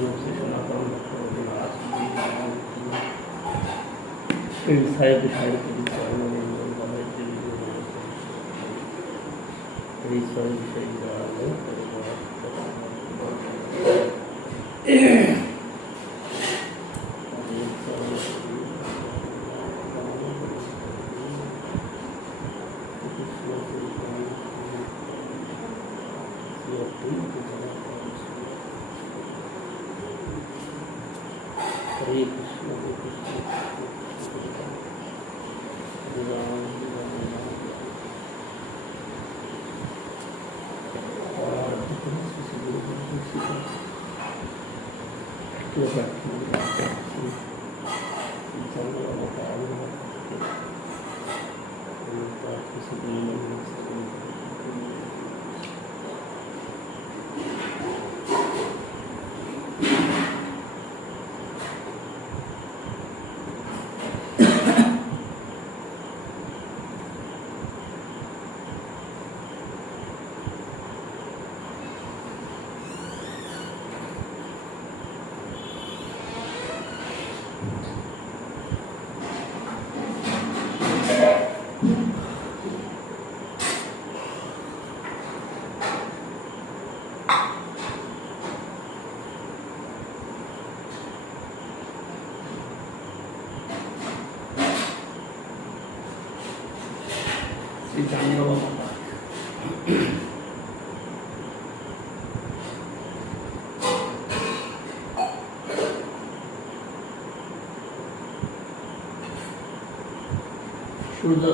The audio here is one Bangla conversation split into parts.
रूप से सनातन साहिब दिखाई हरे कृष्ण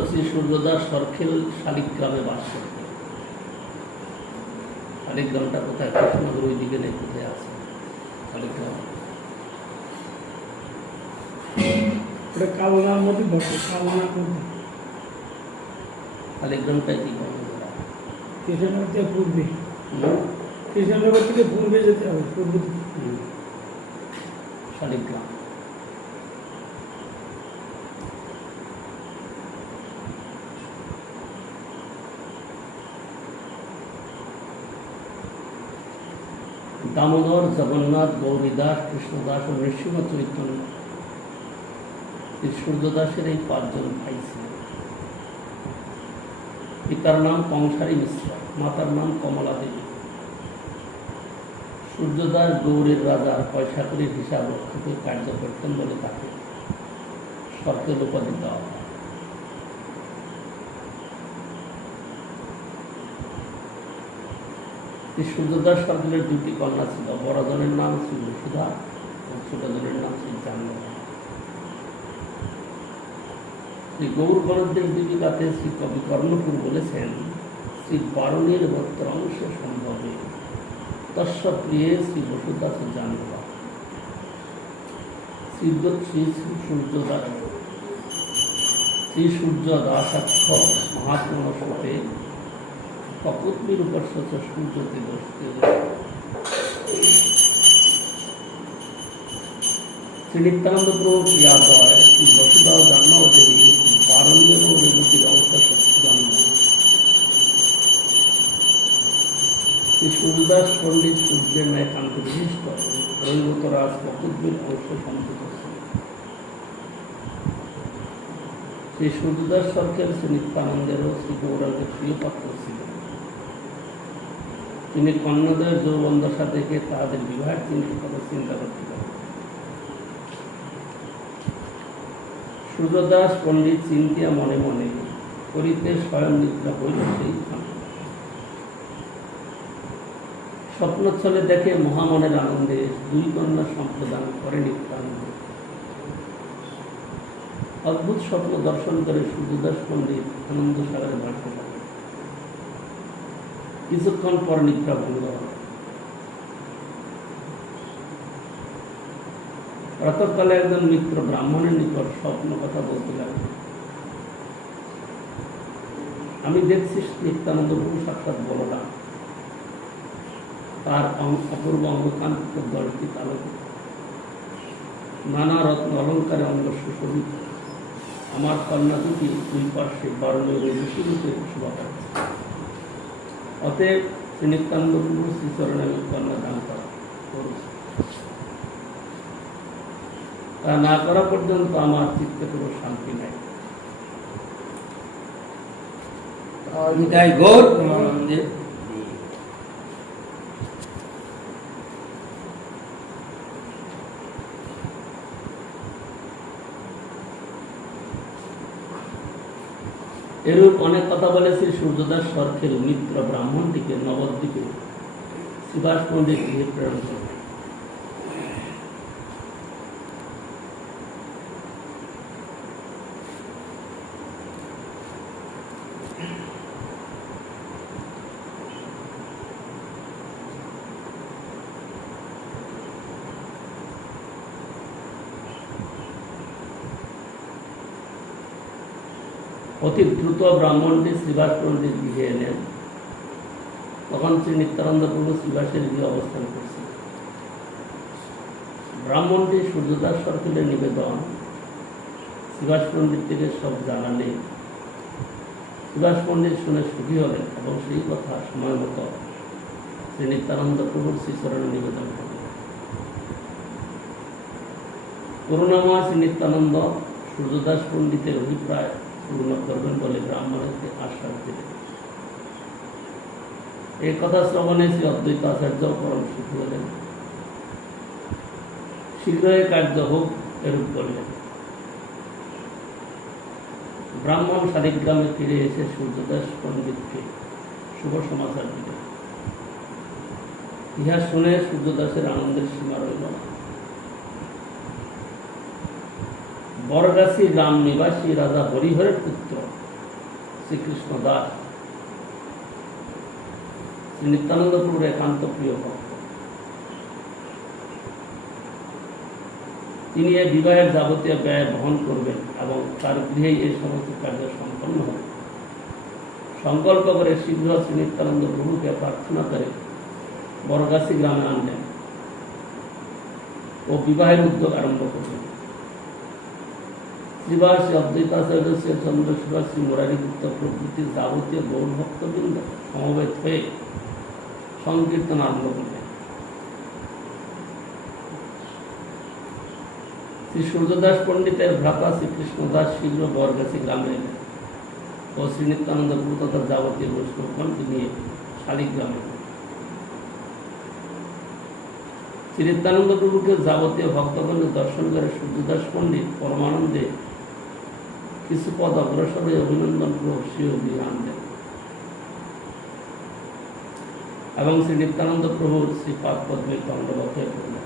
শ্রী সূর্যদাস সরখেল শালিগ্রামে বাস করতেন। শালিগ্রামটা কোথায়? কৃষ্ণনগর ওই দিকে নেই, কোথায় আছে শালিগ্রাম? কালনার মধ্যে বসে, কালনার মধ্যে। শালিগ্রামটাই কি বলে? কৃষ্ণনগর থেকে পূর্বে, কৃষ্ণনগর থেকে পূর্বে যেতে হবে, পূর্ব শালিগ্রাম। দামোদর, জগন্নাথ, গৌরীদাস, কৃষ্ণদাস ও নৃসিংহ চৈতন্য এই সূর্যদাসের এই 5 জন ভাই ছিলেন। পিতার নাম কংসারী মিশ্র, মাতার নাম কমলা দেবী। সূর্যদাস গৌড়ের রাজার পয়সা করির হিসাব রক্ষকে কার্য করতেন বলে তাকে সরকেল উপাধি দেওয়া হয়। এই সূর্যদাস সরকারের 2টি কন্যা ছিল। বড় জনের নাম শ্রী বসুধা এবং ছোট জনের নাম শ্রী জাহ্নবী। শ্রী গৌর গণেশদেব দীপিকাতে শ্রী কবি কর্ণপুর বলেছেন, শ্রী বারুণীর গোত্র অংশ সম্ভবে তস্য প্রিয়ে শ্রী বসুধা জাহ্নবা। শ্রী সূর্য দাসাক্ষ মহাত্মা সূপে কপুত্রীর উপর সূর্য দিবস। শ্রী নিত্যানন্দ প্রভু ক্রিয়াদয় শ্রী বসুধা ও জাহ্নব দেবী বারণীয় রেবতীর অংশ জন্ম। শ্রী সূর্যদাস পণ্ডিত সূর্যের ন্যায় কান্ত বিশিষ্ট রৈবতরাজ কপুত্রীর অংশ সম্পূর্ণ ছিল। শ্রী সূর্যদাস সরকার শ্রী নিত্যানন্দেরও শ্রী গৌরাঙ্গের প্রিয় পাত্র ছিলেন। তিনি কন্যাদের যৌবন দশা দেখে তাদের বিবাহের কথা চিন্তা করতে। সূর্যদাস পণ্ডিত চিন্তিয়া মনে মনে করিতে স্বয়ং নিদ্রা হইল সেই স্বপ্নচ্ছলে দেখে মহামনের আনন্দে 2 কন্যা সম্প্রদান করে নিত্যানন্দ। অদ্ভুত স্বপ্ন দর্শন করে সূর্যদাস পণ্ডিত আনন্দ সাগরে বাড়তে লাগলেন। কিছুক্ষণ পর নিদ্রা ভঙ্গ হল। প্রাতঃকালে একজন মিত্র ব্রাহ্মণের নিকট স্বপ্ন কথা বলতে লাগলেন। আমি দেখছি নিত্যানন্দ প্রভু সাক্ষাৎ বলরাম, তার অপূর্ব অঙ্গকান্তিক দলটি আলোকিত, নানা রত্ন অলঙ্কারে অঙ্গ সুশোভিত। আমার কন্যা দুটি 2 পার্শ্বে বারণীয় রূপে শোভা পাচ্ছে। অতএব শ্রী নিত্যানন্দ প্রভু শ্রীচরণে আমি কন্যা দান করা করছি। তা না করা পর্যন্ত আমার চিত্তে কোনো শান্তি নাই। নিতাই গৌর প্রেমানন্দে। এরূপ অনেক কথা বলেছি সূর্যদাস সরখের মিত্র ব্রাহ্মণটিকে নবদ্বীপে শ্রীবাস পণ্ডিত গৃহে প্রেরণ করে। অতি দ্রুত ব্রাহ্মণটি শ্রীবাস পণ্ডিত গৃহে এলেন। তখন শ্রী নিত্যানন্দ প্রভু শ্রীবাসের গৃহে অবস্থান করছেন। ব্রাহ্মণটি সূর্যদাস সরকারের নিবেদন শ্রীবাস পণ্ডিত থেকে সব জানালে শ্রীবাস পণ্ডিত শুনে সুখী হলেন এবং সেই কথা সময় মতো শ্রী নিত্যানন্দ প্রভুর শ্রীচরণে নিবেদন করলেন। করুণাময় শ্রী নিত্যানন্দ সূর্যদাস পণ্ডিতের অভিপ্রায় পূর্ণ করবেন বলে ব্রাহ্মণকে আশ্বাস দিলেন। এই কথা শ্রবণে শ্রী অদ্বৈত আচার্য পরম সুখী হলেন। শীঘ্রই কার্য হোক এরূপ করলেন। ব্রাহ্মণ শালিগ্রামে ফিরে এসে সূর্যদাস পণ্ডিতকে শুভ সমাচার দিলেন। ইহা শুনে সূর্যদাসের আনন্দের সীমা রইল না। বরগাছি গ্রাম নিবাসী রাজা হরিহরের পুত্র শ্রীকৃষ্ণ দাস শ্রী নিত্যানন্দ প্রভুর একান্ত প্রিয় ভক্ত। তিনি এই বিবাহের যাবতীয় ব্যয় বহন করবেন এবং তার গৃহেই এই সমস্ত কার্য সম্পন্ন হবে। সংকল্প করে শীঘ্র শ্রী নিত্যানন্দ প্রভুকে প্রার্থনা করে বরগাছি গ্রামে আনলেন ও বিবাহের উদ্যোগ আরম্ভ করলেন। শ্রীবাস অদ্বৈতাচার্য শ্রী চন্দ্রশেখর শ্রী মুরারিগুপ্ত প্রভৃতির যাবতীয় গৌর ভক্তবৃন্দ সমবেত হয়ে সংকীর্তন আরম্ভ করলেন। শ্রী সূর্যদাস পণ্ডিতের ভ্রাতা শ্রীকৃষ্ণ দাস শীঘ্র বরগাছি গ্রামে এলেন ও শ্রী নিত্যানন্দ প্রভু তথা যাবতীয় বৈষ্ণবগণকে নিয়ে শালিগ্রামে। শ্রী নিত্যানন্দ প্রভুকে যাবতীয় ভক্তগণের দর্শন করে সূর্যদাস পণ্ডিত পরমানন্দে কিছু পদ অগ্রসর হয়ে অভিনন্দন পূর্বক স্বীয় গৃহে আনলেন এবং শ্রী নিত্যানন্দ প্রভুর শ্রীপাদ পদ্মে দণ্ডবত হয়ে পড়লেন।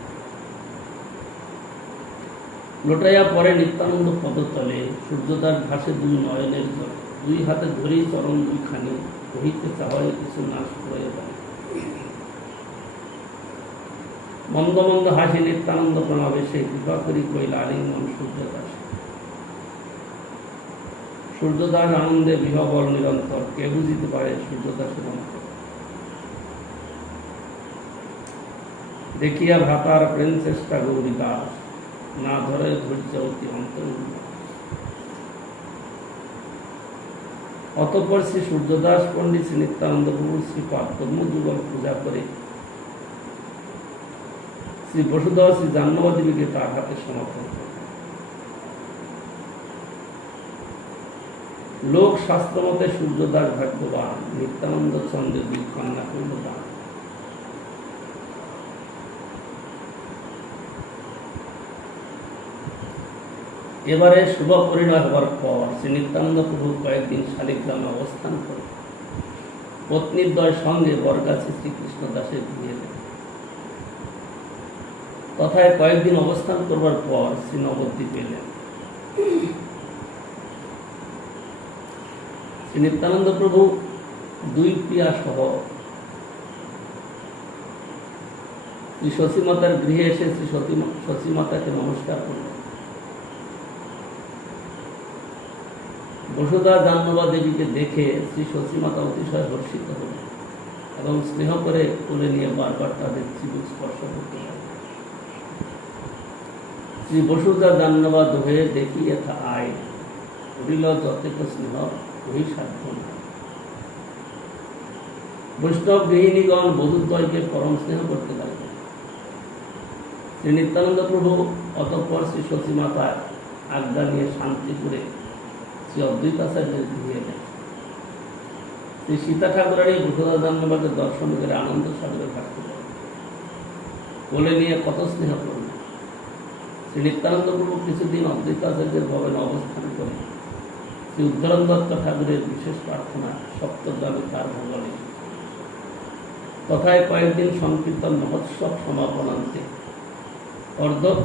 লোটাইয়া পরে নিত্যানন্দ পদতলে সূর্যদাস ঘাসে দুই নয়নের জল দুই হাতে ধরেই চরণ দুইখানি কহিতে চাওয়াই কিছু নাশ করে দেয়। মন্দ মন্দ হাসি নিত্যানন্দ প্রণাবে সেই কৃপা করি কইল আলিঙ্গন সূর্যদাস। সূর্যদাস আনন্দে বিহবল নিরন্তর, কে বুঝিতে পারে সূর্যদাসের অন্তর। দেখিয়া ভ্রাতার প্রেম চেষ্টা গৌরী দাস, না ধরে ধৈর্য অতি অন্তর। অতঃপর শ্রী সূর্যদাস পণ্ডিত শ্রী নিত্যানন্দ প্রভুর শ্রীপাদ পদ্মযুগল পূজা করে শ্রী বসুধর শ্রী জাহ্নবী দেবীকে তার হাতে সমর্পণ করেন। লোক শাস্ত্র মতে সূর্যদাস ভাগ্যবান, নিত্যানন্দ চন্দ্রের দুই কন্যা কইল দান। এবারে শুভ পরিণয় হওয়ার পর শ্রী নিত্যানন্দ প্রভু কয়েকদিন শালিগ্রামে অবস্থান করে পত্নীদ্বয় সঙ্গে বরগাছি শ্রীকৃষ্ণ দাসের গৃহে এলেন। তথায় কয়েকদিন অবস্থান করবার পর শ্রী নবদ্বীপে এলেন। শ্রী নিত্যানন্দ প্রভু দুই প্রিয়া সহ শ্রী শচীমাতার গৃহে এসে শ্রী শচীমাতাকে নমস্কার করলেন। বসুধা জাহ্নবী দেবীকে দেখে শ্রী শচীমাতা অতিশয় হর্ষিত হলেন এবং স্নেহ করে কোলে নিয়ে বারবার তাদের চিবুক স্পর্শ করতে লাগলেন। শ্রী বসুধা জাহ্নবী দোহে দেখি এথা আয়, করিল যথেষ্ট স্নেহ ওই সাধ্য না। বৈষ্ণব গৃহিণীগণ বধূদ্বয়কে পরম স্নেহ করতে লাগলেন। শ্রী নিত্যানন্দ প্রভু অতঃপর শ্রী সতীমাতার আজ্ঞা নিয়ে শান্তিপুরে শ্রী অদ্বৈতাচার্যের গৃহে এলেন। শ্রী সীতা ঠাকুরানী বসুধানন্দবাদের দর্শন করে আনন্দ সাগরে ভাসতে পারেন, কোলে নিয়ে কত স্নেহ করলেন। শ্রী নিত্যানন্দ প্রভু কিছুদিন অদ্বৈতাচার্যের ভবনে অবস্থান করে শ্রী উদ্ধরণ দত্ত ঠাকুরের বিশেষ প্রার্থনা সপ্তগ্রামে তার ভবনে তথায় কয়েকদিন সংকীর্তন মহোৎসব সমাপনান্তে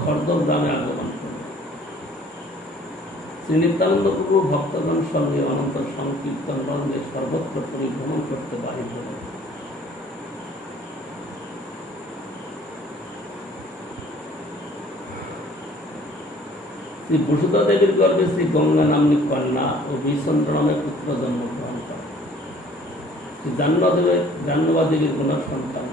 খর্দ গ্রামে আগমন করলেন। শ্রী নিত্যানন্দ প্রভু ভক্তগণ সঙ্গে অনন্তর সংকীর্তন রঙ্গে সর্বত্র পরিভ্রমণ করতে বাহির হলেন। শ্রী বসুধা দেবীর গর্ভে শ্রী গঙ্গা নাম্নী কন্যা ও বিচন্দ্র নামে পুত্র জন্মগ্রহণ করেন। শ্রী জাহ্নবা দেবীর গুণ সন্তান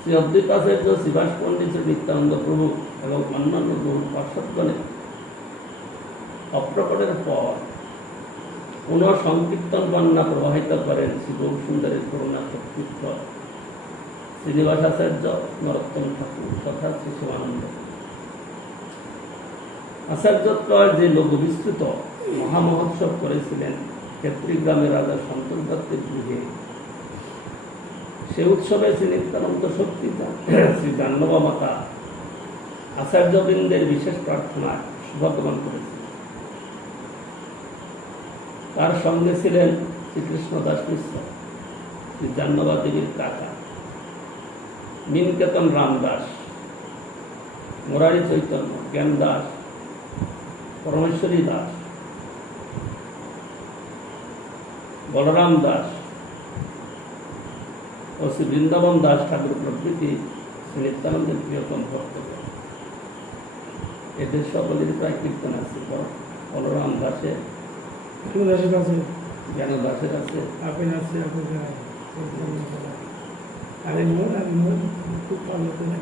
শ্রী অদ্বৈতাচার্য, শ্রীবাস পণ্ডিত, শ্রী নিত্যানন্দ প্রভু এবং অন্যান্য বহু পার্শ্বদগণের অপ্রকটের পর পুনঃ সংকীর্তন বন্যা প্রবাহিত করেন শ্রী গৌর সুন্দরের করুণা পুত্র শ্রীনিবাসাচার্য, নরোত্তম ঠাকুর তথা শ্রী শিবানন্দ। আচার্যত্রয় যে লঘু বিস্তৃত মহামহোৎসব করেছিলেন ক্ষেত্রী গ্রামের রাজা সন্তোষ দত্তের গৃহে, সে উৎসবে শ্রী নিত্যানন্দ শক্তি শ্রী জাহ্নবা মাতা আচার্যবৃন্দের বিশেষ প্রার্থনায় শুভাগমন করেছিলেন। তার সঙ্গে ছিলেন শ্রীকৃষ্ণ দাস মিশ্র, শ্রী জাহ্নবা দেবীর কাকা, মিনকেতন রামদাস, মুরারি চৈতন্য, জ্ঞান দাস, পরমেশ্বরী দাস, বলরাম দাস ও শ্রী বৃন্দাবন দাস ঠাকুর প্রভৃতি শ্রী নিত্যানন্দের প্রিয়তম ভক্তগণ। এদের সকলেরই প্রায় কীর্তন আছে। বলরাম দাসের, জ্ঞান দাসের আছে, আপনি আছে আরে খুব ভালো করে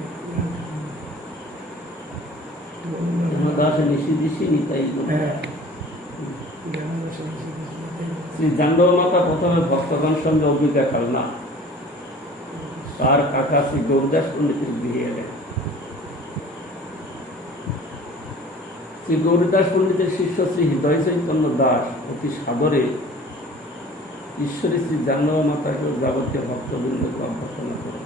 দাসে নিশি দিশি নিতাই। হ্যাঁ, শ্রী জাহ্নবা মাতা প্রথমে ভক্তগণ সঙ্গে অভিজ্ঞা খাল না, তার কাকা শ্রী গৌরদাস পণ্ডিতের গৃহে এলেন। শ্রী গৌরদাস পণ্ডিতের শিষ্য শ্রী হৃদয় চৈতন্য দাস অতি সাদরে ঈশ্বরী শ্রী জাহ্নবা মাতাকে যাবতীয় ভক্তবৃন্দকে অভ্যর্থনা করেন।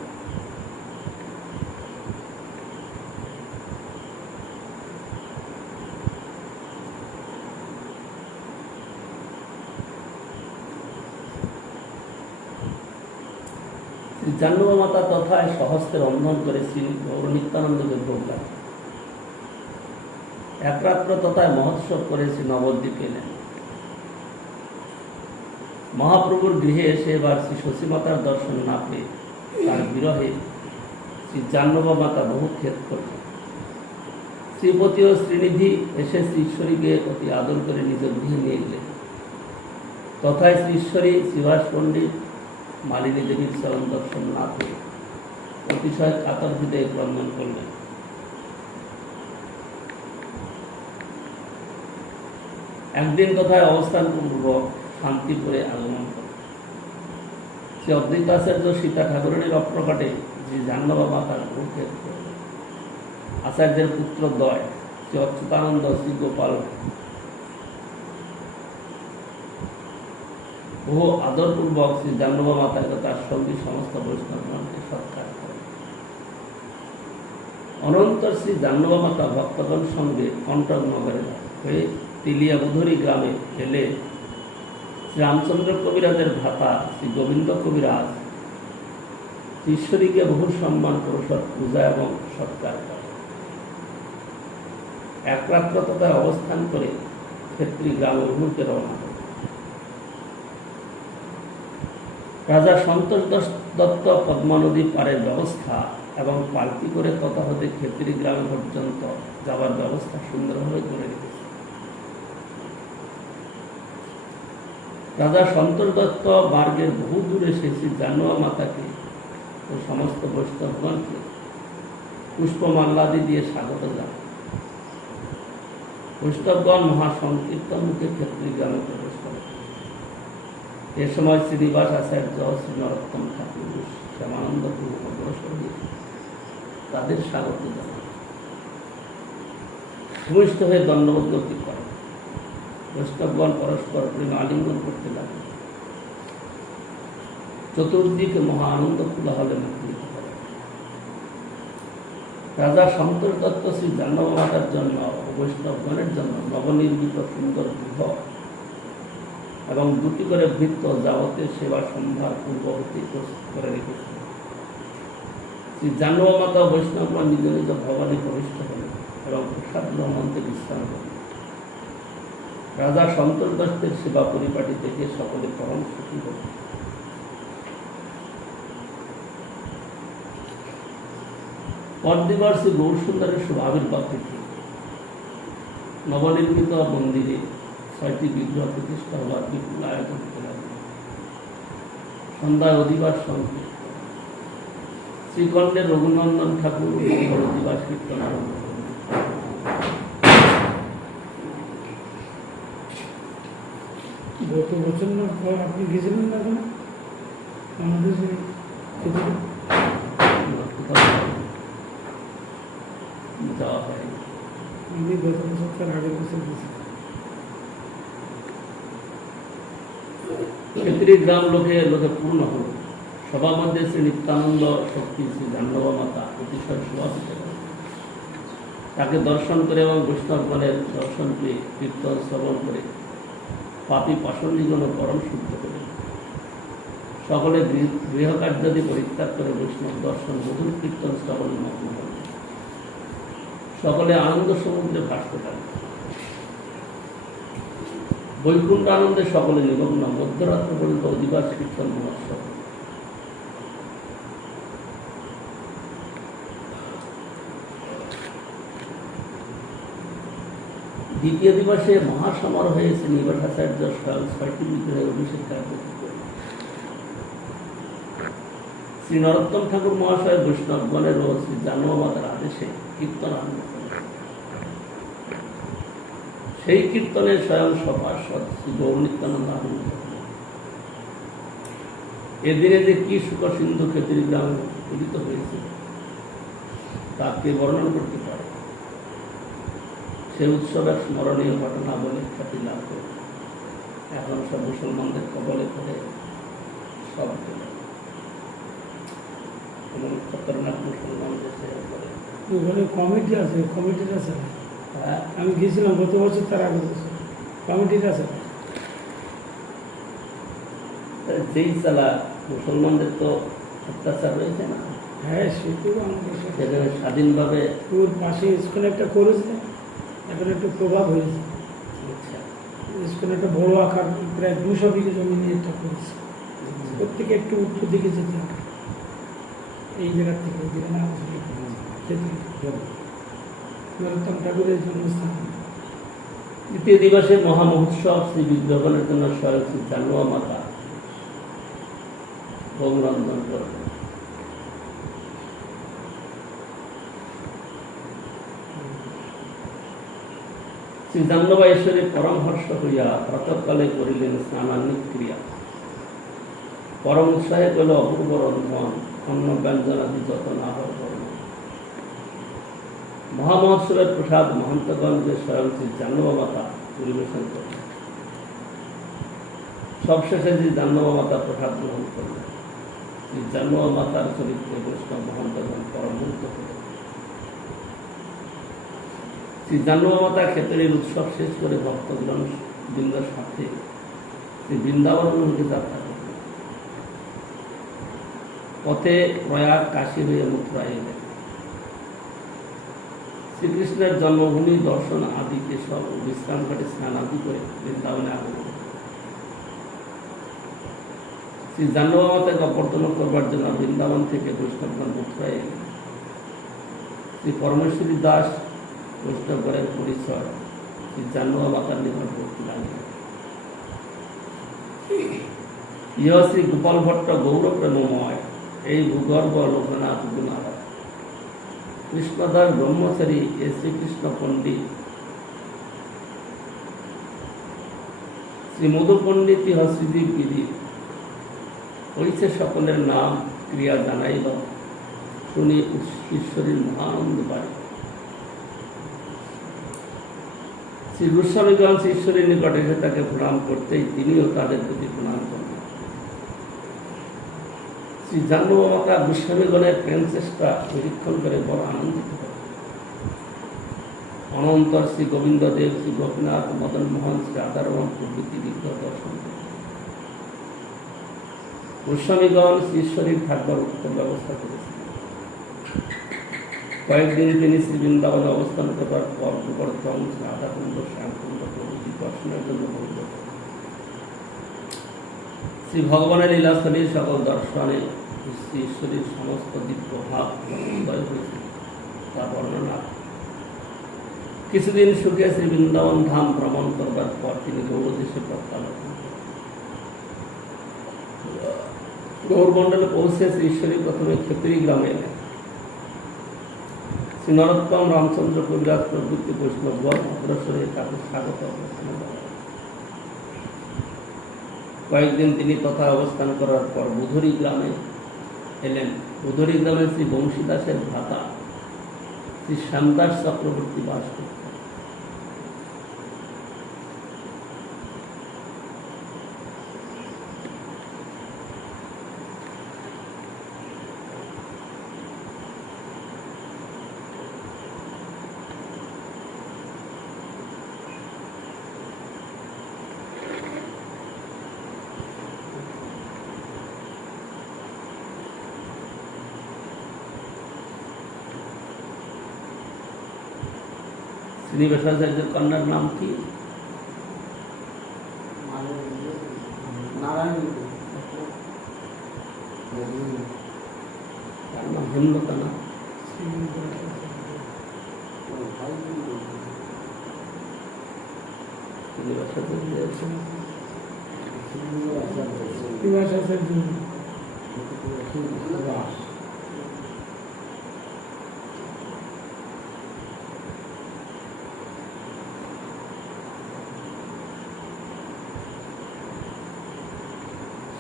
শ্রী জাহ্নবা মাতা তথায় সহস্তে রন্ধন করে শ্রী গৌর নিত্যানন্দকে ভোগ লাগে। এক রাত্র তথায় মহোৎসব করে শ্রী নবদ্বীপ এলেন। মহাপ্রভুর গৃহে এসে এবার শ্রী শশীমাতার দর্শন না পেয়ে তার বিরহে শ্রী জাহ্নবা মাতা বহু খেদ করলেন। শ্রীপতি ও শ্রীনিধি এসে শ্রী ঈশ্বরীকে অতি আদর করে নিজ গৃহে নিয়ে গেলেন। তথায় শ্রী ঈশ্বরী শ্রীবাস পণ্ডিত মালিনী দেবীর চরণ দর্শন না পেয়ে অতিশয় কাতর হৃদয়ে ক্রন্দন করলেন। একদিন তথায় অবস্থানপূর্বক শান্তিপুরে আগমন করেন। শ্রী অদ্বৈতাচার্য সীতা ঠাকুরানীর অপ্রকটে শ্রী জাহ্নবা মাতার মুখে আচার্যের পুত্র দ্বয় শ্রী অচ্যুতানন্দ, শ্রী গোপাল বহু আদরপূর্বক শ্রী জাহ্নবা মাতাকে তার সঙ্গী সমস্ত বৈষ্ণবগণকে সৎকার করেন। অনন্তর শ্রী জাহ্নবা মাতা ভক্তগণ সঙ্গে কণ্টক নগরে হয়ে তিলিয়া বুধুরি গ্রামে এলে শ্রী রামচন্দ্র কবিরাজের ভ্রাতা শ্রী গোবিন্দ কবিরাজ ঈশ্বরীকে বহু সম্মান পুরস্কার পূজা এবং সৎকার করে। এক রাত্র তথায় অবস্থান করে ক্ষেত্রী গ্রাম অভিমুখে রওনা করে। রাজা সন্তোষ দত্ত পদ্মা নদী পারের ব্যবস্থা এবং পালকি করে কথা হতে ক্ষেত্রী গ্রাম পর্যন্ত যাবার ব্যবস্থা সুন্দরভাবে করে রেখেছে। রাজা সন্তোষ দত্ত মার্গের বহু দূরে সে শ্রী জাহ্নবা মাতাকে ও সমস্ত বৈষ্ণবগণকে পুষ্পমাল্লাদি দিয়ে স্বাগত জানান। বৈষ্ণবগণ মহাসংকীর্তন মুখে ক্ষেত্রী গ্রামে প্রবেশ করে। এ সময় শ্রীনিবাস আচার্য, শ্রী নরোত্তম ঠাকুর, শ্যামানন্দ প্রভু অগ্রসর হয়ে তাদের স্বাগত জানান। ভূমিষ্ঠ হয়ে দণ্ডবদ্ধ করে। বৈষ্ণবগণ পরস্পর প্রেম আলিঙ্গন করতে লাগে। চতুর্দিকে মহা আনন্দ কোলাহলে মুখরিত করে। রাজা শঙ্কর দত্ত শ্রী জাহ্নবী মাতার জন্য ও বৈষ্ণবগণের জন্য নবনির্মিত সুন্দর গৃহ এবং 2টি করে ভৃত্য যাবতীয় সেবা সম্ভার পূর্ব হতে প্রস্তুত করে রেখেছে। শ্রী জাহ্নবী মাতা ও বৈষ্ণবগণ নিজ নিজ ভবনে প্রবিষ্ট হলেন এবং প্রসাদ গ্রহণে বিশ্রাম করেন। রাজা সন্তোষ দত্তের সেবা পরিপাটি দেখে সকলে পরম সুখী হল। পরদিবস শ্রী গৌরসুন্দরের শুভ আবির্ভাব তিথি। নবনির্মিত মন্দিরে 6টি বিগ্রহ প্রতিষ্ঠা হওয়ার বিপুল আয়োজন করা হল। সন্ধ্যায় অধিবাস সংকীর্তন। শ্রীকণ্ডের রঘুনন্দন ঠাকুর অধিবাস কীর্তন আরম্ভ করলেন। গত বছর না পর আপনি গেছিলেন না কেন আমাদের যে যাওয়া হয় আমি গত বছর তার আগের বছর গেছি। ক্ষেত্রী গ্রাম লোকে লোকে পূর্ণ হল। সবার মধ্যে শ্রী নিত্যানন্দ শক্তি শ্রী জাহ্নবী মাতা অতিশয় শোভান্বিত করেন। তাকে দর্শন করে এবং বৈষ্ণবগণের দর্শন পেয়ে কীর্তন শ্রবণ করে পাপী পাষণ্ডীগণ পরম শুদ্ধ করেন। সকলে গৃহকার্যাদি পরিত্যাগ করে বৈষ্ণব দর্শন মধুর কীর্তন শ্রবণে মগ্ন হন। সকলে আনন্দ সমুদ্রে ভাসতে থাকে। বৈকুণ্ঠ আনন্দে সকলে নিমগ্ন। মধ্যরাত্র পর্যন্ত অধিবাস কীর্তন মহোৎসব। দ্বিতীয় দিবসে মহাসমারোহে শ্রীনিবাসাচার্য স্বয়ং 6টি বিগ্রহের অভিষেক কার্য করেন। শ্রী নরোত্তম ঠাকুর মহাশয় বৈষ্ণবগণের ও শ্রী জাহ্নবী মাতার আদেশে কীর্তন আরম্ভ করেন। সেই কীর্তনে স্বয়ং সপার্ষদ শ্রী গৌর নিত্যানন্দ আনন্দিত হলেন। এদিনে যে কি সুখ সিন্ধু ক্ষেত্রী গ্রাম উদিত হয়েছে তাকে বর্ণনা করতে পারে। সে উৎসবের স্মরণীয় ঘটনা বলে খ্যাতি লাভ করে। এখন সব মুসলমানদের কবলে করে সব এবং খতরনাক মুসলমান দেশে করে। ওখানে কমিটি আছে, কমিটির আছে। হ্যাঁ, আমি গেছিলাম গত বছর তার আগের বছর। কমিটির আছে। যেই চালা মুসলমানদের তো অত্যাচার রয়েছে না, হ্যাঁ সেটু আমাদের সাথে। যেখানে স্বাধীনভাবে ওর পাশে স্কুলে একটা করেছে, এখন একটু প্রভাব হয়েছে। আচ্ছা, স্কুলে একটা বড় আকার প্রায় 200 বিঘে জমি নিয়ে একটা করেছে। প্রত্যেকে একটু উত্তর দিকে যেতে হবে। এই জায়গার থেকে ওই জায়গা না আসলে নরোত্তম ঠাকুরের জন্মস্থান। দ্বিতীয় দিবসে মহামহোৎসব শ্রী বিগ্রহগণের জন্য স্বয়ং শ্রী জাহ্নবী মাতা ভোগরন্ধন করবেন। শ্রী জাহ্নবী ঈশ্বরে পরমহর্ষ হইয়া প্রাতঃকালে করিলেন স্নানান্বিত ক্রিয়া। পরম উৎসাহে গেল অপূর্ব রন্ধন, অন্ন ব্যঞ্জনাদি যতন আহর করল। মহামহোৎসবের প্রসাদ মহন্তগঞ্জে স্বয়ং শ্রী জাহ্নবী মাতা পরিবেশন করলেন। সবশেষে শ্রী জাহ্নবী মাতা প্রসাদ গ্রহণ করলেন। শ্রী জাহ্নবী মাতার চরিত্রে বৈষ্ণব মহন্তগণ পরমুগ্ধ হলেন। শ্রী জাহ্নবী মাতা ক্ষেত্রের উৎসব শেষ করে ভক্তগণ বৃন্দার সাথে শ্রী বৃন্দাবন অভিমুখে যাত্রা করলেন। পথে প্রয়াগ কাশী হয়ে মথুরায় এলেন। শ্রীকৃষ্ণের জন্মভূমি দর্শন আদি কেশব ও বিশ্রাম ঘাটে স্নান আদি করে বৃন্দাবনে আগমন। শ্রী জাহ্নবী মাতাকে অভ্যর্থনা করবার জন্য বৃন্দাবন থেকে বৈষ্ণবগণ মথুরায় এলেন। শ্রী পরমেশ্বরী দাস বৈষ্ণবগণের পরিচয় শ্রী জাহ্নবী মাতার নিকট করতে লাগলেন। ইহ শ্রী গোপাল ভট্ট গৌর প্রেমময়, এই ভূগর্ভ লোকনাথ গুণালয়। কৃষ্ণধর ব্রহ্মচারী এ শ্রীকৃষ্ণ পণ্ডিত, শ্রী মধু পণ্ডিত ইহ শ্রীদীপ বিদীপ। হইছে সকলের নাম ক্রিয়া জানাইল, শুনি ঈশ্বরীর মহানন্দ বাড়ি। শ্রী গোস্বামীগঞ্জ ঈশ্বরের নিকটে এসে তাকে প্রণাম করতেই তিনিও তাদের প্রতি প্রণাম করলেন। শ্রী জাহ্নবী গোস্বামীগণের প্রেম চেষ্টা নিরীক্ষণ করে বড় আনন্দিত হলেন। অনন্তর শ্রী গোবিন্দ দেব, শ্রী গোপীনাথ, মদন মোহন, শ্রী রাধারমণ প্রভৃতি বিগ্রহ দর্শন করলেন। গোস্বামীগণ শ্রী ঈশ্বরীর থাকবার উত্তর ব্যবস্থা করেছিলেন। কয়েকদিন তিনি শ্রী বৃন্দাবনে অবস্থান করবার পর গোবর্ধন, রাধাকুণ্ড, শ্যামকুণ্ড প্রভৃতি দর্শনের জন্য বলল। শ্রী ভগবানের লীলাস্থলীর সকল দর্শনে শ্রী ঈশ্বরীর সমস্ত দিব্য ভাব উদয় হয়েছিল, তা বর্ণনা। কিছুদিন সুখে শ্রী বৃন্দাবন ধাম ভ্রমণ করবার পর তিনি গৌরদেশে প্রত্যাবর্তন করেন। গৌরমণ্ডলে পৌঁছে শ্রী ঈশ্বরী প্রথমে ক্ষেত্রী গ্রামে এলেন। শ্রী নরোত্তম, রামচন্দ্র, কবিরাজ প্রভৃতি বৈষ্ণবগণ অগ্রসরে তাকে স্বাগত অভ্যর্থনা জানালেন। কয়েকদিন তিনি তথা অবস্থান করার পর বুধুরি গ্রামে এলেন। বুধুরি গ্রামে শ্রী বংশীদাসের ভ্রাতা শ্রী শ্যামদাস চক্রবর্তী বাস করতেন। শ্রীনিবাসাচার্যের কন্যার নাম কি? তার নাম হেমলতা না?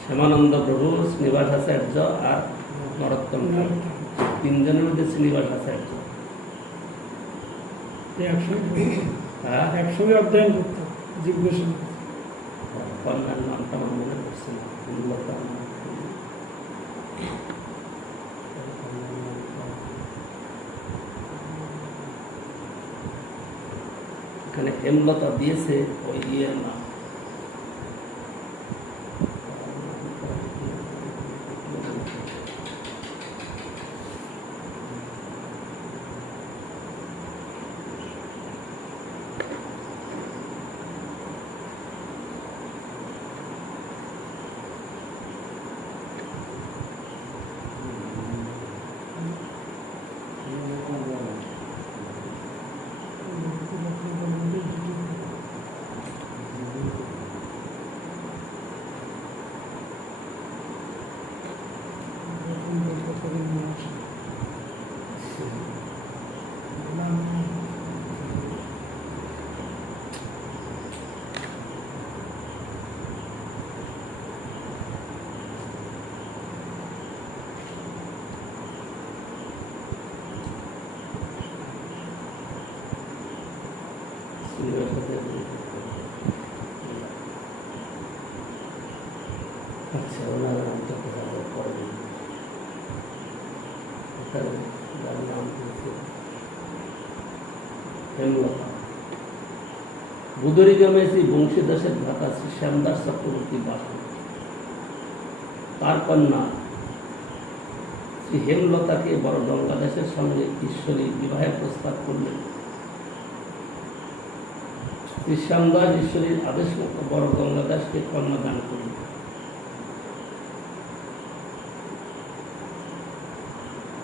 শ্যামানন্দ প্রভু, শ্রীনিবাসাচার্য আর নরোত্তম, তিনজনের মধ্যে শ্রীনিবাসাচার্য একসঙ্গে অধ্যয়ন করতাম। জিজ্ঞাসা কন্যার নামটা আমার মনে পড়ছে না। এখানে হেমলতা দিয়েছে ওই ইয়ের নাম। আচ্ছা, ওনার নামটা কোথায় পড়বেন? যার নাম হচ্ছে হেমলতা। বুধুরি গ্রামে শ্রী বংশীদাসের ভ্রাতা শ্রী শ্যামদাস চক্রবর্তী বাস করতেন। তার কন্যা শ্রী হেমলতাকে বড় গঙ্গাদাসের সঙ্গে ঈশ্বরী বিবাহের প্রস্তাব করলেন। শ্রী শ্যামদাস ঈশ্বরীর আদেশ মতো বড় গঙ্গাদাসকে কন্যা দান করলেন।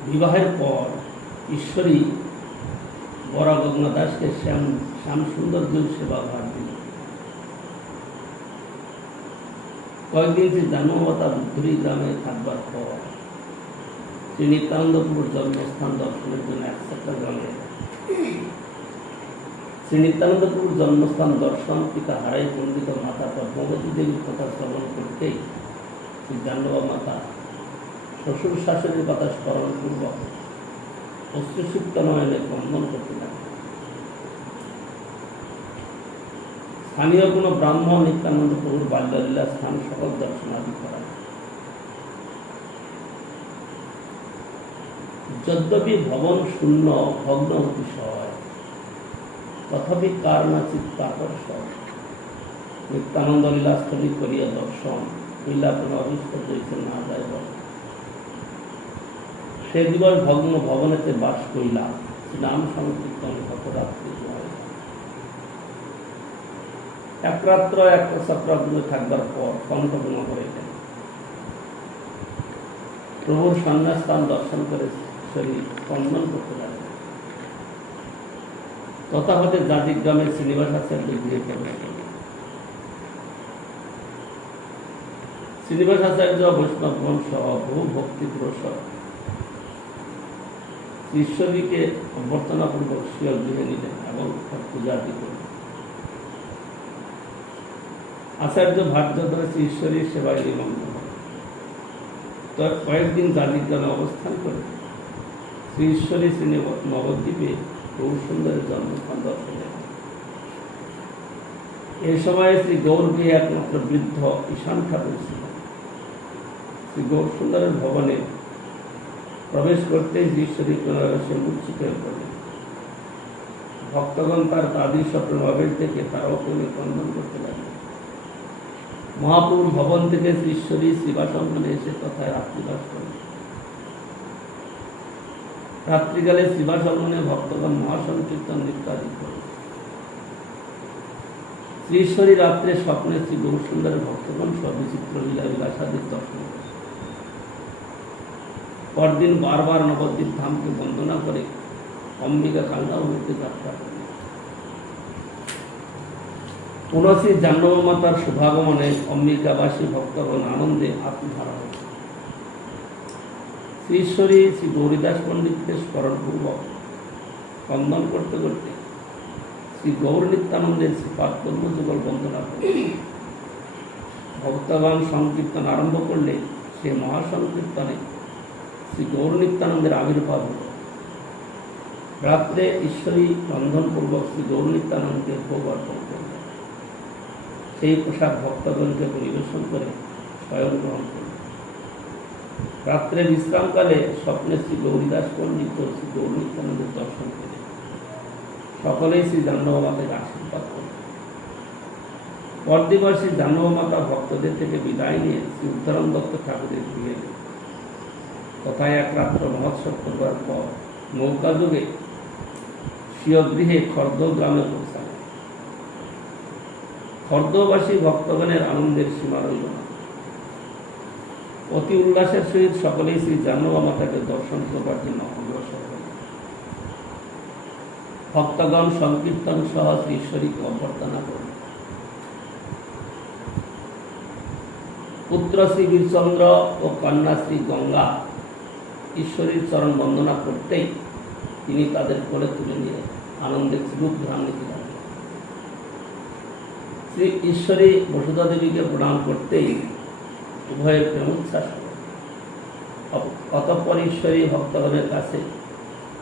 বিবাহের পর ঈশ্বরী বড় গঙ্গাদাসকে শ্যাম সুন্দর সেবা ভার দিল। কয়েকদিন শ্রী জাহ্নবী বুধুরি গ্রামে থাকবার পর শ্রী নিত্যানন্দপুর জন্মস্থান দর্শনের জন্য এক গ্রামে শ্রী নিত্যানন্দপুর জন্মস্থান দর্শন, পিতা হারাই পণ্ডিত মাতা পদ্মাবতী দেবীর কথা শ্রবণ করতেই শ্রী জাহ্নবী মাতা শ্বশুর শাশুড়ির কথা স্মরণ পূর্বক অশ্রুসিক্ত নয়নে ক্রন্দন করতে লাগলেন। স্থানীয় কোনো ব্রাহ্মণ নিত্যানন্দ প্রভুর বাল্যলীলা স্থান সকল দর্শনাদি করা। যদ্যপি ভবন শূন্য ভগ্ন অতিশয়, তথাপি কার না চিত্তাকর্ষণ। নিত্যানন্দ লীলাস্থলী করিয়া দর্শন, লীলা কোনো অভিষ্ট হয়েছে না যায় বল। সে দিবস ভগ্ন ভবনেতে বাস করিলা, নাম সংকীর্তন কত রাত্রি হয়। এক রাত্র এক সপ্তাহ দূরে থাকবার পর কণ্ঠভঙ্গ করিলেন। প্রভুর সন্ন্যাসস্থান দর্শন করে শরীর স্পন্দন করতে লাগলেন। তথা হতে জাতি গ্রামের শ্রীনিবাস আচার্য গৃহে প্রবেশ করলেন। শ্রীনিবাস আচার্য বৈষ্ণব বংশ বহু ভক্তি পুরস্কার ঈশ্বরীকে অভ্যর্থনাপূর্বক স্বীয় গৃহে নিলেন এবং পূজাদি করলেন। আচার্য ভাগ্য ধরে শ্রী ঈশ্বরীর সেবায় নিমগ্ন হলেন। তো কয়েকদিন জাতিগ্রামে অবস্থান করে শ্রী ঈশ্বরী শ্রী নবদ্বীপে বহু সুন্দরের জন্মস্থান দর্শনে। এই সময়ে শ্রী গৌরকে একমাত্র বৃদ্ধ ঈশান ঠাকুর ছিলেন। শ্রী গৌর সুন্দরের ভবনে প্রবেশ করতেই শ্রী ঈশ্বরী সে মূর্ছিত হয়ে পড়লেন। ভক্তগণ তার দাদির স্বপ্নের আবেগ থেকে তারাও প্রেমে ক্রন্দন করতে লাগলেন। মহাপ্রভুর ভবন থেকে শ্রী ঈশ্বরী শ্রীবাসঙ্গনে এসে তথায় রাত্রিবাস করলেন। রাত্রিকালে শ্রীবাসঙ্গনে ভক্তগণ মহাসংকীর্তন ইত্যাদি করলেন। শ্রী ঈশ্বরী রাত্রে স্বপ্নে শ্রী গৌরসুন্দরের ভক্তগণ সব বিচিত্র লীলা বিলাসাদির দর্শন করেন। পরদিন বারবার নবদ্বীপ ধামকে বন্দনা করে অম্বিকা কাঙ্গাল হইতে যাত্রা করলেন। পুনশ্রী জাহ্নব মাতার শুভাগমনে অম্বিকাবাসী ভক্তগণ আনন্দে আত্মধারা হল। শ্রী ঈশ্বরী শ্রী গৌরীদাস পণ্ডিতকে স্মরণপূর্বক বন্দন করতে করতে শ্রী গৌর নিত্যানন্দের শ্রীপাদ পদ্মযুগল বন্দনা করলেন। ভক্তগণ সংকীর্তন আরম্ভ করলে সে মহাসংকীর্তনে শ্রী গৌর নিত্যানন্দের আবির্ভাব হল। রাত্রে ঈশ্বরী রন্ধনপূর্বক শ্রী গৌর নিত্যানন্দকে ভোগ অর্পণ করলেন। সেই পোশাক ভক্তগণকে পরিবেশন করে স্বয়ং গ্রহণ করলেন। রাত্রে বিশ্রামকালে স্বপ্নে শ্রী গৌরীদাস পণ্ডিত শ্রী গৌর নিত্যানন্দের দর্শন করলেন। সকলেই শ্রী জাহ্নব মাতাকে আশীর্বাদ করলেন। পরদিবস শ্রী জাহ্নব মাতা ভক্তদের থেকে বিদায় নিয়ে শ্রী উত্তরণ দত্ত ঠাকুরের গৃহে এলেন। তথায় এক রাত্র মহোৎসব করবার পর নৌকা যুগে স্বীয় গৃহে খর্দ গ্রামে পৌঁছালেন। খর্দবাসী ভক্তগণের আনন্দের সীমা রইল না। অতি উল্লাসের সহিত সকলেই শ্রী জাহ্নব মাতাকে দর্শন করবার জন্য অগ্রসর হলেন। ভক্তগণ সংকীর্তন সহ শ্রী ঈশ্বরীকে অভ্যর্থনা করলেন। পুত্র শ্রী বীরচন্দ্র ও কন্যা শ্রী গঙ্গা ঈশ্বরীর চরণ বন্দনা করতেই তিনি তাদের কোলে তুলে নিয়ে আনন্দে চিবুক ধারণ নীতি লাগলেন। শ্রী ঈশ্বরী বসুধা দেবীকে প্রণাম করতেই উভয়ের প্রেমোচ্ছ্বাস হল। অতঃপর ঈশ্বরী ভক্তগণের কাছে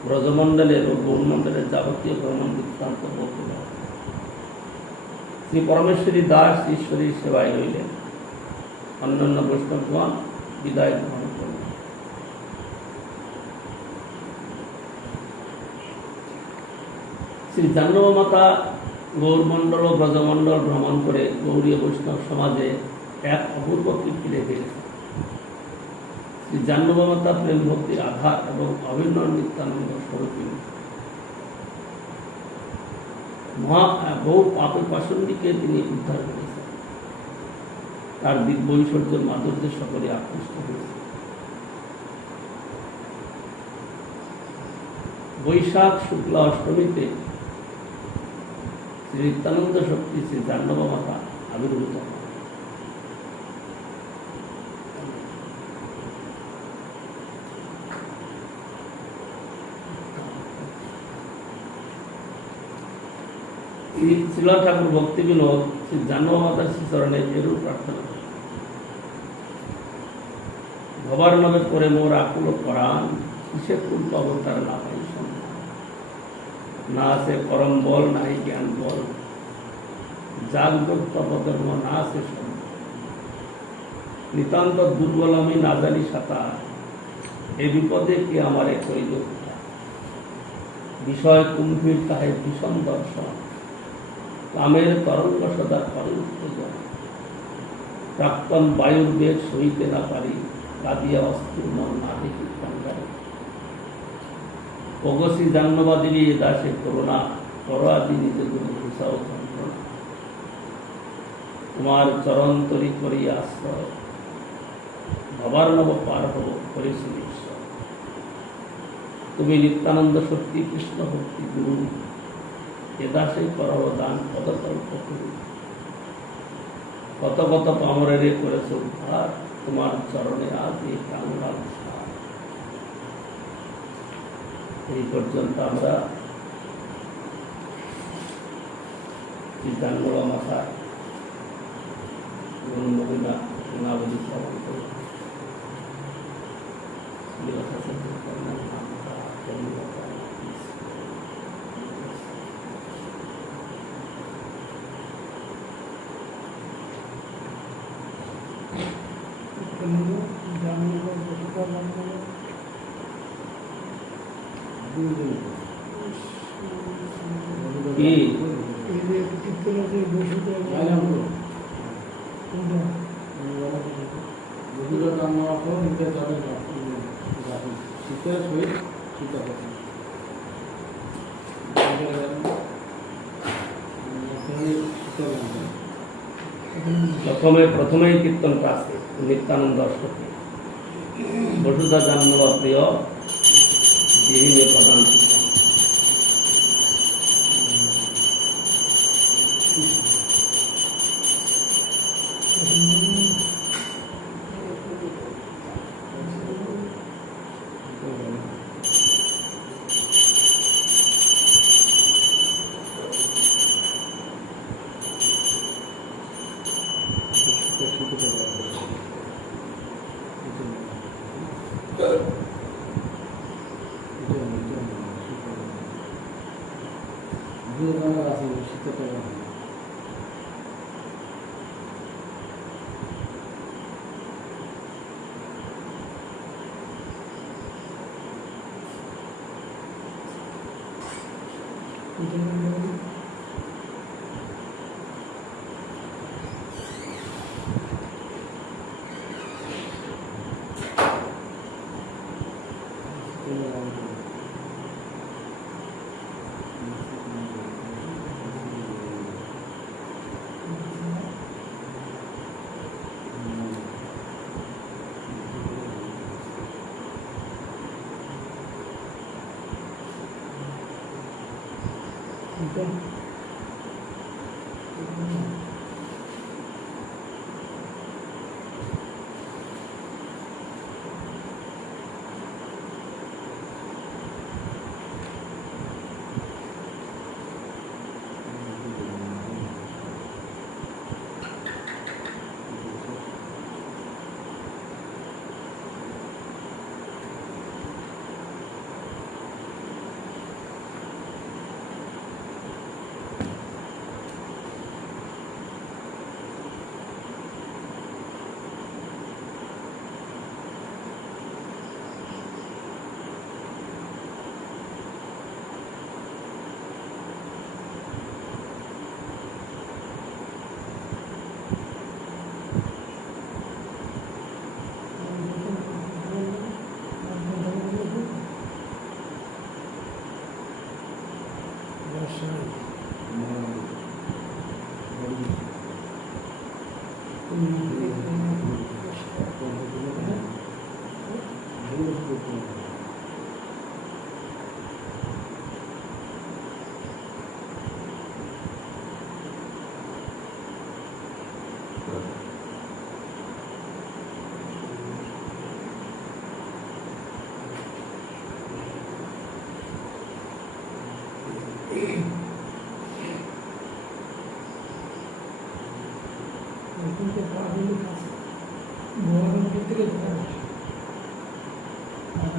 ব্রজমণ্ডলের ও গৌরমণ্ডলের যাবতীয় ভ্রমণ বৃত্তান্ত বলতে। শ্রী পরমেশ্বরী দাস ঈশ্বরীর সেবায় রইলেন। অন্যান্য বৈষ্ণবগণ বিদায় গ্রহণ করলেন। শ্রী জাহ্নব মাতা গৌরমণ্ডল ও ব্রজমণ্ডল ভ্রমণ করে গৌরীয় বৈষ্ণব সমাজে এক অপূর্ব কীর্তি রেখে গেছে। শ্রী জাহ্নব মাতা প্রেম ভক্তির আধার এবং অভিন্ন নিত্যানন্দ স্বরূপিণী। বহু পাপে পাষণ্ডীকে তিনি উদ্ধার করেছেন। তার দিব্য ঐশ্বর্যের মাধুর্যে সকলে আকৃষ্ট হয়েছে। বৈশাখ শুক্লা অষ্টমীতে শ্রী নিত্যানন্দ শক্তি শ্রী জাহ্নব মাতা আবির্ভূত হন। শিলা ঠাকুর ভক্তি বিনোদ শ্রী জাহ্নব মাতার শ্রীচরণে এরূপ প্রার্থনা করেন। ভবার নামে পরে মোর আকুল পরাণ, কিসে পূর্ব অবতার না পাই সন্ধান। না আছে পরম বল, নাই জ্ঞান বল, জাগরুক তপধর্ম না আছে নিতান্ত দুর্বল আমি না জানি সাঁতার, এ বিপদে কি আমারে করিল বিষয় কুম্ভীর তাহে ভীষণ দর্শন, কামের তরঙ্গ সদা করে উত্তেজন, প্রাক্তন বায়ুর বেগ সইতে না পারি, কাঁদিয়া অস্থির মন না দেখি কাঙ্গারে। অগসি জাহ্নবাদিনী এ দাসে করুণা, করোয়াদি নিজে গুরু ঘুষাও যন্ত্রণা। তোমার চরণ তরি করি আশ্রয়, ভবার নব পার হব করেছি ঈশ্বর। তুমি নিত্যানন্দ শক্তি কৃষ্ণ ভক্তি গুরু, এ দাসে করো দান পদকল্প করু। কত কত পামরেরে করেছ উদ্ধার, তোমার চরণে আজ এই প্রাঙ্গণ সার। এই পর্যন্ত আমরা চিত্তাঙ্গলা মাথা মহিলা গুণাবলী শ্রবণ করে কি প্রথমেই কীর্তনটা আছে নিত্যানন্দ অষ্টকে, বসুধা জাহ্নবা প্রিয় গৃহিণী প্রধান পিতা।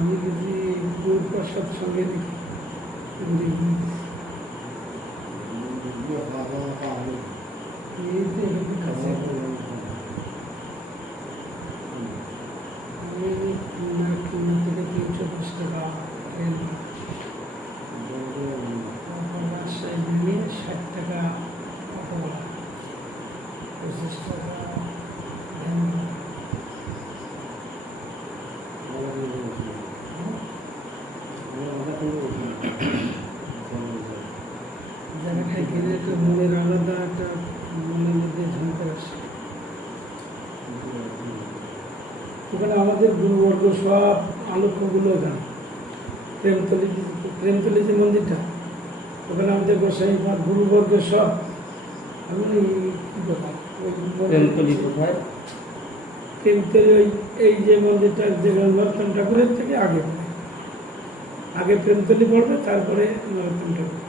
আমি যদি প্রসাদ সঙ্গে দেখি থেকে 310 টাকা ট্রেন, রাজশাহী নেমে 60 টাকা অটোওয়ালা, 25 টাকা ভ্যান। জায়গাটায় গেলে তো মনের আলাদা একটা মনের মধ্যে ঝাঁকার আসে। ওখানে আমাদের গুরুবর্গ সব আলোক্যগুলো জানে। প্রেমতলি যে মন্দিরটা, ওখানে আমাদের গোসাই বা গুরুবর্গ সব। আমি কি কথা প্রেমতলি কোথায়? প্রেমতলি ওই এই যে মন্দিরটা যে নরোত্তম ঠাকুরের থেকে আগে আগে প্রেমতলি পড়বে, তারপরে নরোত্তম ঠাকুর।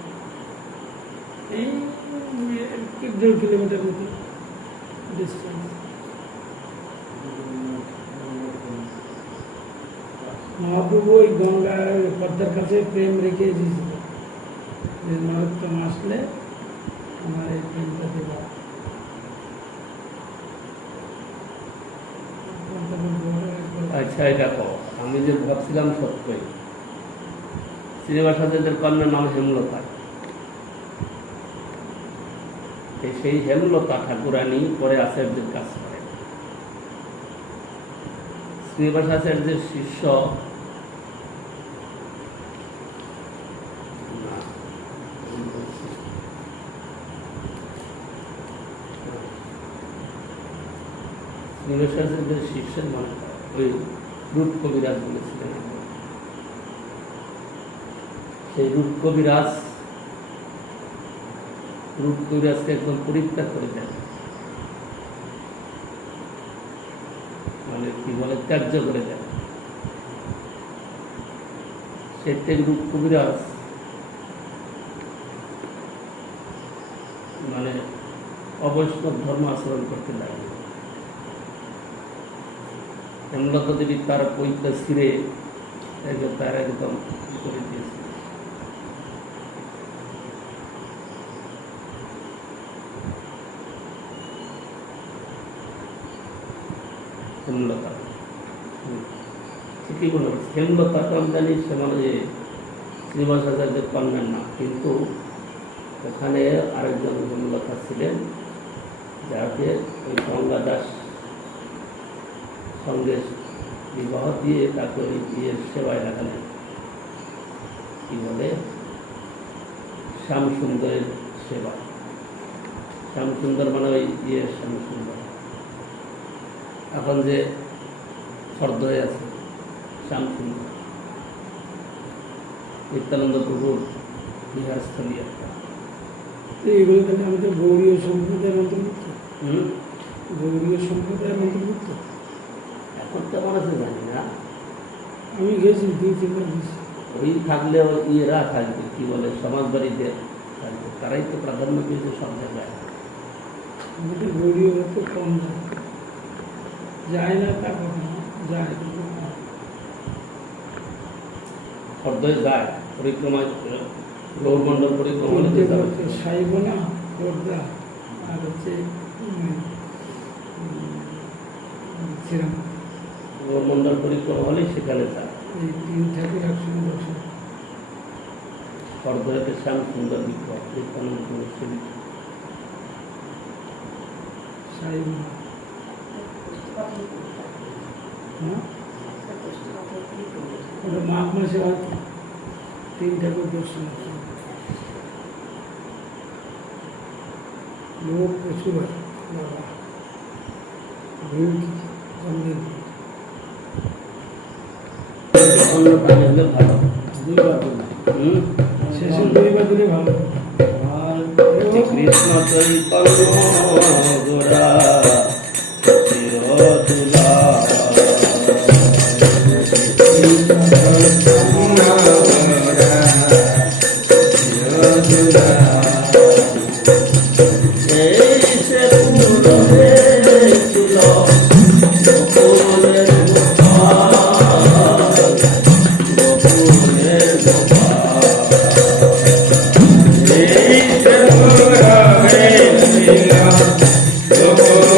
এই 1.5 কিলোমিটার মতো ডিস্টেন্স। মহাপ্রভু ওই গঙ্গার পদ্মার কাছে প্রেম রেখে দিয়েছিল যে নরোত্তম আসলে আমার এই প্রেমটা দেওয়া। আচ্ছা, এটা কো আমি যে ভাবছিলাম সত্যই শ্রীনিবাস আচার্যের কন্যার নাম হেমলতা। সেই হেমলতা ঠাকুরানী পরে আচার্যের কাজ করে। শ্রীনিবাস আচার্যের শিষ্য শ্রীনিবাস আচার্যের শিষ্যের মানে ওই রূপ কবিরাজ বলেছিলেন। সেই রূপ কবিরাজকে একদম পরিত্যাগ করে দেন, মানে কি বলে ত্যায্য করে দেন। সেই রূপ কবিরাজ মানে অবৈষ্ণব ধর্ম আচরণ করতে লাগলো। হেমলতা দেবী তার পৈতা ছিঁড়ে তার একদম করে দিয়েছে। হেমলতা ঠিকই মনে হচ্ছে। হেমলতাকে আমি জানি সে মানে শ্রীনিবাস আচার্যের কন্যার নাম, কিন্তু ওখানে আরেকজন হেমলতা ছিলেন যাকে ওই গঙ্গা দাস সঙ্গে বিবাহ দিয়ে তাকে ওই বিয়ের সেবায় রাখালেন। কি বলে শ্যামসুন্দরের সেবা। শ্যামসুন্দর মানে ওই বিয়ের শ্যামসুন্দর। এখন যে ফর্দ হয়ে আছে শ্যামসুন্দর, নিত্যানন্দ প্রভুর বিহারস্থলী একটা। এইগুলো তাহলে আমাদের গৌরীয় সম্প্রদায়ের অন্তর্ভুক্ত। গৌরীয় সম্প্রদায়ের অন্তর্ভুক্ত। এখন তেমন আছে জানি না, আমি গেছি 2-3 বার গেছি। ওই থাকলেও ইয়েরা থাকবে, কি বলে সমাজ বাড়িতে থাকবে, তারাই তো প্রাধান্য পেয়েছে সব জায়গায়। আমাদের গৌরীয় তো কম যায় না, তা কথা না, যায় কিন্তু কম। ফর্দয় যায় পরিক্রমায়, গৌরমণ্ডল পরিক্রমা সাইব না খোর্ধা, আর হচ্ছে শ্রীরাম। গৌরমণ্ডল পরিক্রমা হলেই সেখানে যায়। এই 3 ঠাকুর একসঙ্গে দর্শন। ফর্দয়তে শ্যাম সুন্দর বিগ্রহ, নিত্যানন্দ প্রভুর সেবিত। সাইব না, হ্যাঁ ওটা মাঘ মাসে হয়তো 3 ঠাকুর দর্শন আছে। লোক প্রচুর হয় বাবা, ভিড় কমদের অন্য প্রাণী হলে ভালো। 2 বার দিলে শেষে 2 বার দিলে ভালো। আর কৃষ্ণ চৈতন্য গোরা চিরতুলা Go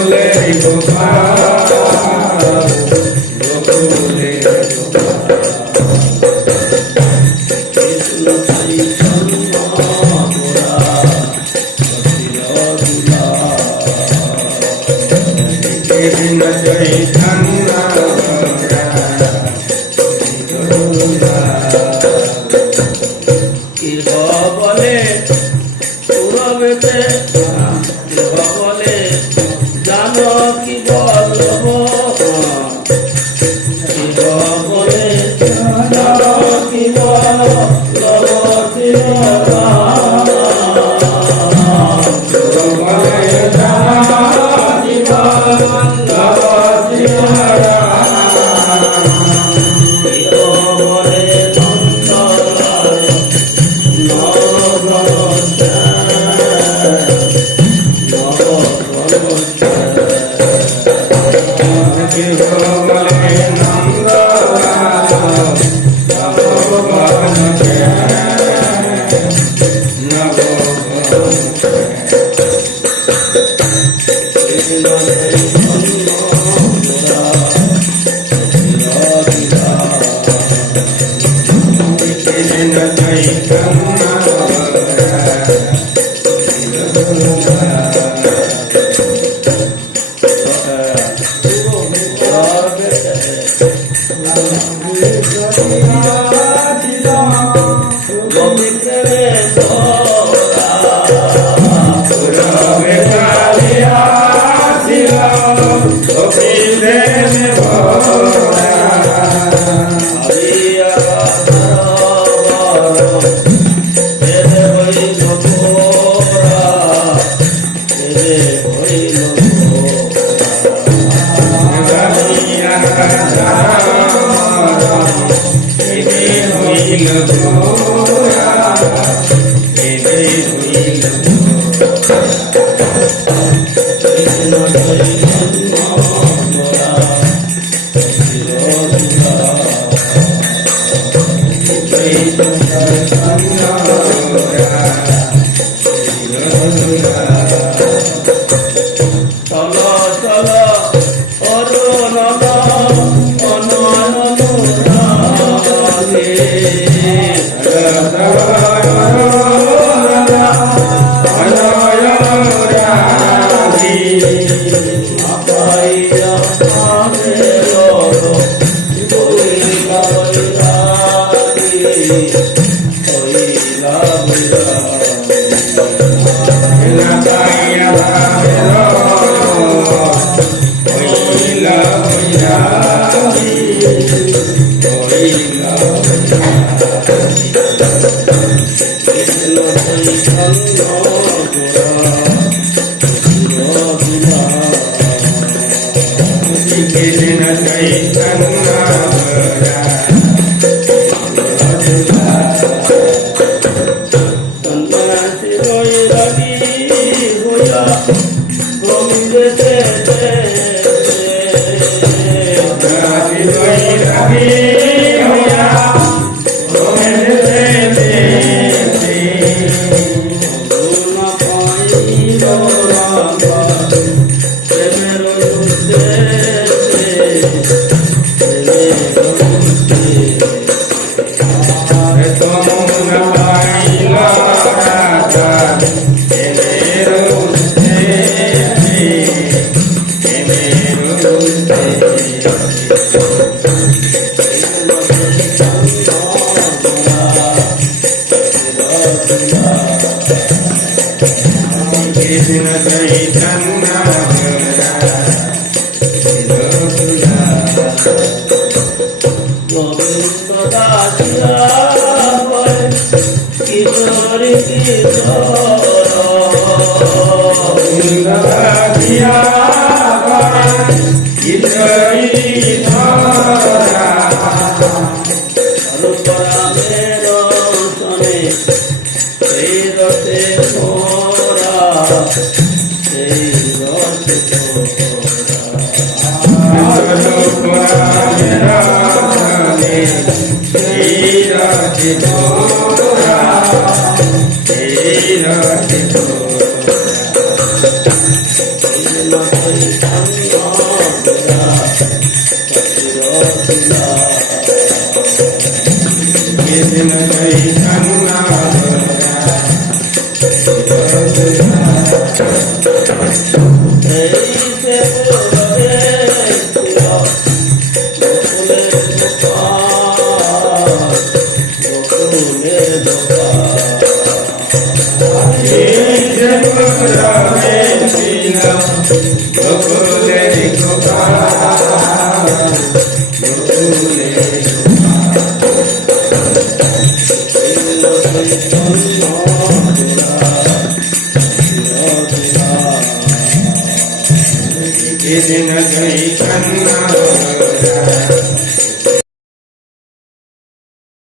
Thank you.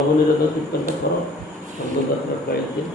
নবনীরোধ কীর্তনটা করো সন্ধ্যযাত্রার কয়েক দিন।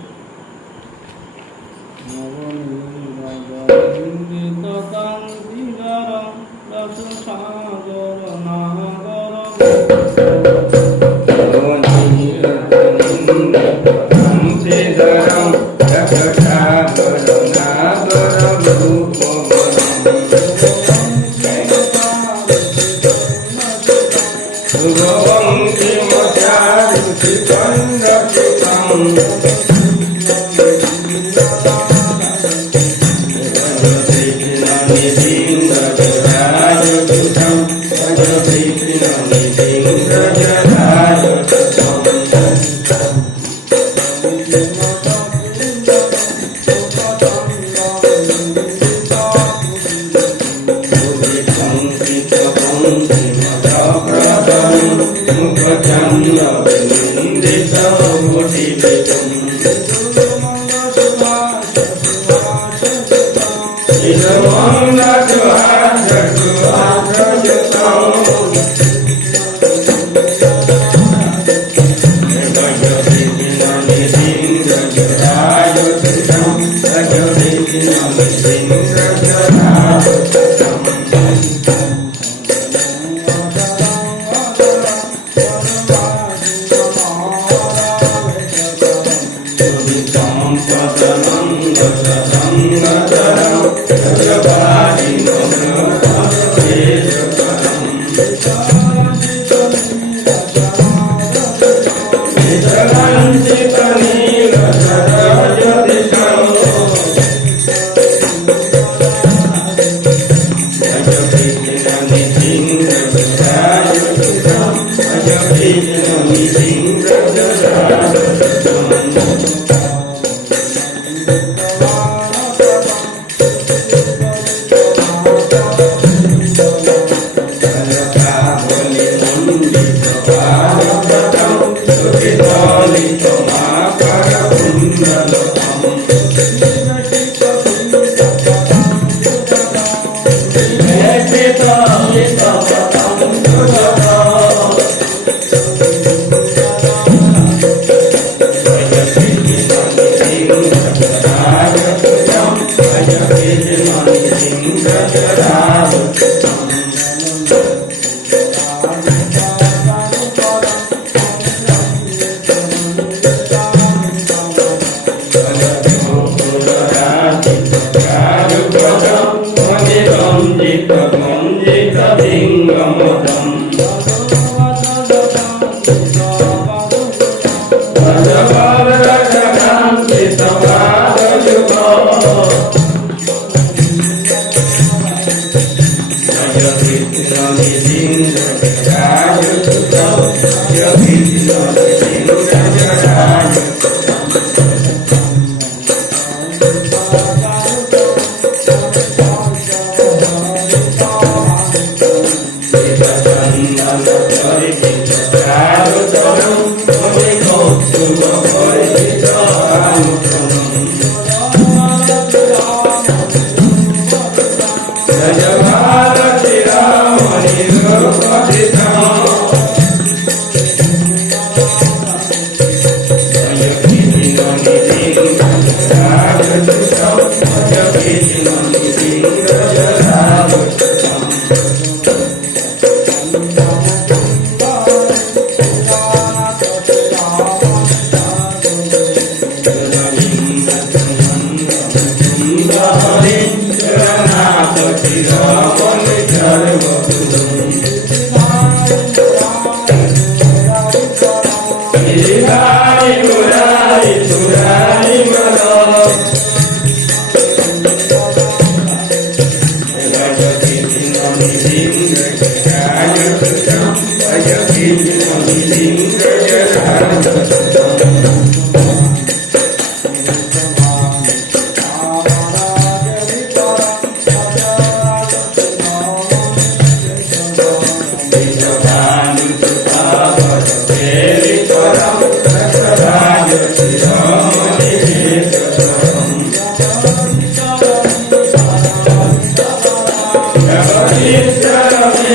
Jagadish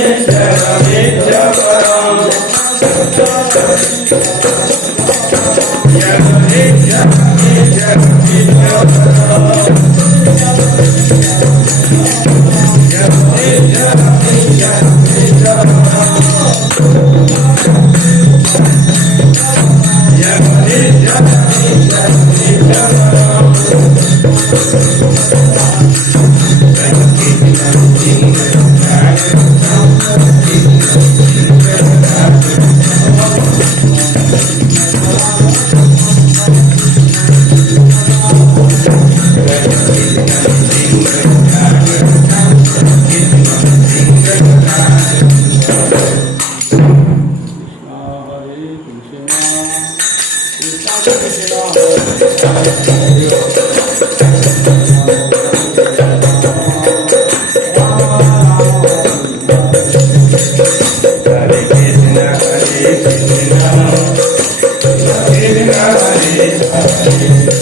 Hare Krishna, Krishna Krishna, Hare Hare,